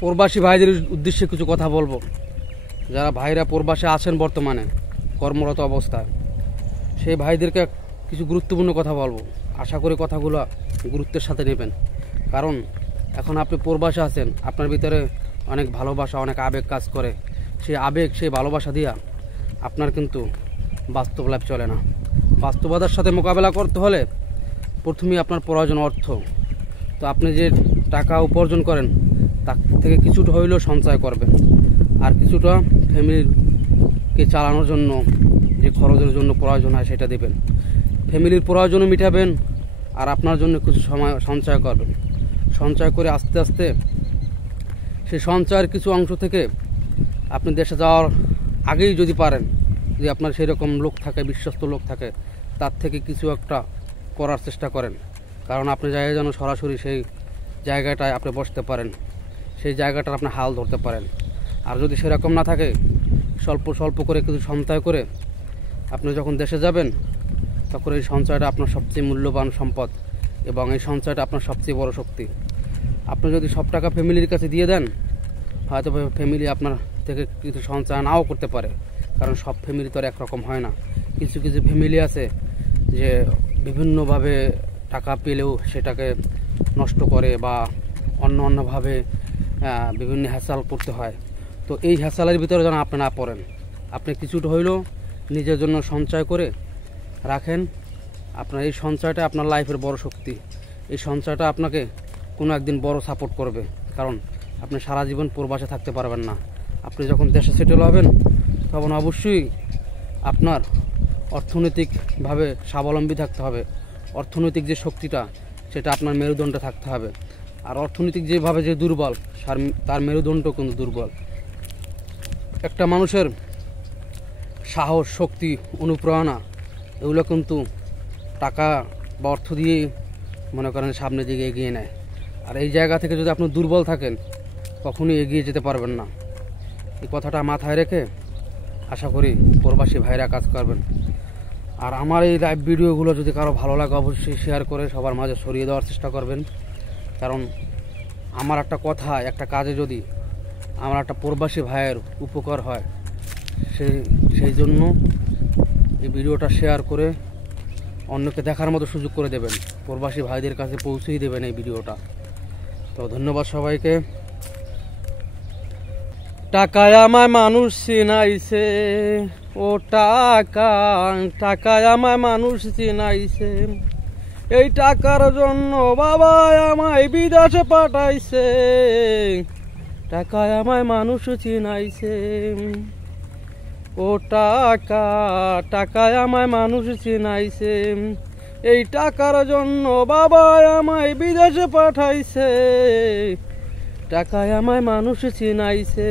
প্রবাসী ভাইদের উদ্দেশ্যে কিছু কথা বলবো। যারা ভাইরা প্রবাসে আছেন বর্তমানে কর্মরত অবস্থায়, সেই ভাইদেরকে কিছু গুরুত্বপূর্ণ কথা বলবো। আশা করি কথাগুলো গুরুত্বের সাথে নেবেন, কারণ এখন আপনি প্রবাসে আছেন, আপনার ভিতরে অনেক ভালোবাসা, অনেক আবেগ কাজ করে। সেই আবেগ, সেই ভালোবাসা দিয়া আপনার কিন্তু বাস্তব লাইফ চলে না। বাস্তবতার সাথে মোকাবেলা করতে হলে প্রথমেই আপনার প্রয়োজন অর্থ। তো আপনি যে টাকা উপার্জন করেন তার থেকে কিছুটা হইলেও সঞ্চয় করবেন, আর কিছুটা ফ্যামিলিকে চালানোর জন্য যে খরচের জন্য প্রয়োজন হয় সেটা দেবেন। ফ্যামিলির প্রয়োজনও মিটাবেন, আর আপনার জন্য কিছু সময় সঞ্চয় করবেন। সঞ্চয় করে আস্তে আস্তে সেই সঞ্চয়ের কিছু অংশ থেকে আপনি দেশে যাওয়ার আগেই যদি পারেন, যে আপনার সেই রকম লোক থাকে, বিশ্বস্ত লোক থাকে, তার থেকে কিছু একটা করার চেষ্টা করেন। কারণ আপনি জায়গায় যেন সরাসরি সেই জায়গাটায় আপনি বসতে পারেন, সেই জায়গাটার আপনি হাল ধরতে পারেন। আর যদি সেরকম না থাকে, স্বল্প স্বল্প করে কিছু সঞ্চয় করে আপনি যখন দেশে যাবেন, তখন এই সঞ্চয়টা আপনার সবচেয়ে মূল্যবান সম্পদ, এবং এই সঞ্চয়টা আপনার সবচেয়ে বড় শক্তি। আপনি যদি সব টাকা ফ্যামিলির কাছে দিয়ে দেন, হয়তো ফ্যামিলি আপনার থেকে কিছু সঞ্চয় নাও করতে পারে, কারণ সব ফ্যামিলি তো আর একরকম হয় না। কিছু কিছু ফ্যামিলি আছে যে বিভিন্নভাবে টাকা পেলেও সেটাকে নষ্ট করে, বা অন্য অন্যভাবে বিভিন্ন হ্যাসাল করতে হয়। তো এই হ্যাসালের ভিতরে যেন আপনি না পড়েন। আপনি কিছুটা হইলেও নিজের জন্য সঞ্চয় করে রাখেন। আপনার এই সঞ্চয়টা আপনার লাইফের বড় শক্তি। এই সঞ্চয়টা আপনাকে কোনো একদিন বড় সাপোর্ট করবে, কারণ আপনি সারা জীবন প্রবাসে থাকতে পারবেন না। আপনি যখন দেশে সেটেল হবেন, তখন অবশ্যই আপনার অর্থনৈতিকভাবে স্বাবলম্বী থাকতে হবে। অর্থনৈতিক যে শক্তিটা, সেটা আপনার মেরুদণ্ডে থাকতে হবে। আর অর্থনৈতিক যেভাবে যে দুর্বল, তার মেরুদণ্ড কিন্তু দুর্বল। একটা মানুষের সাহস, শক্তি, অনুপ্রেরণা এগুলো কিন্তু টাকা বা অর্থ দিয়েই মনে করেন সামনের দিকে এগিয়ে নেয়। আর এই জায়গা থেকে যদি আপনি দুর্বল থাকেন, কখনোই এগিয়ে যেতে পারবেন না। এই কথাটা মাথায় রেখে আশা করি প্রবাসী ভাইরা কাজ করবেন। আর আমার এই লাইভ ভিডিওগুলো যদি কারো ভালো লাগে, অবশ্যই শেয়ার করে সবার মাঝে ছড়িয়ে দেওয়ার চেষ্টা করবেন। কারণ আমার একটা কথা, একটা কাজে যদি আমার একটা প্রবাসী ভাইয়ের উপকার হয়, সেই জন্য এই ভিডিওটা শেয়ার করে অন্যকে দেখার মতো সুযোগ করে দেবেন, প্রবাসী ভাইদের কাছে পৌঁছেই দেবেন এই ভিডিওটা। তো ধন্যবাদ সবাইকে। টাকায় আমায় মানুষ চিনাইছে, ও টাকায় আমায় মানুষ চিনাইছে। এই টাকার জন্য বাবা আমায় বিদেশে পাঠাইছে। টাকায় আমায় মানুষ চিনাইছে, ও টাকায় আমায় মানুষ চিনাইছে। এই টাকার জন্য বাবা আমায় বিদেশে পাঠাইছে। টাকায় আমায় মানুষ চিনাইছে।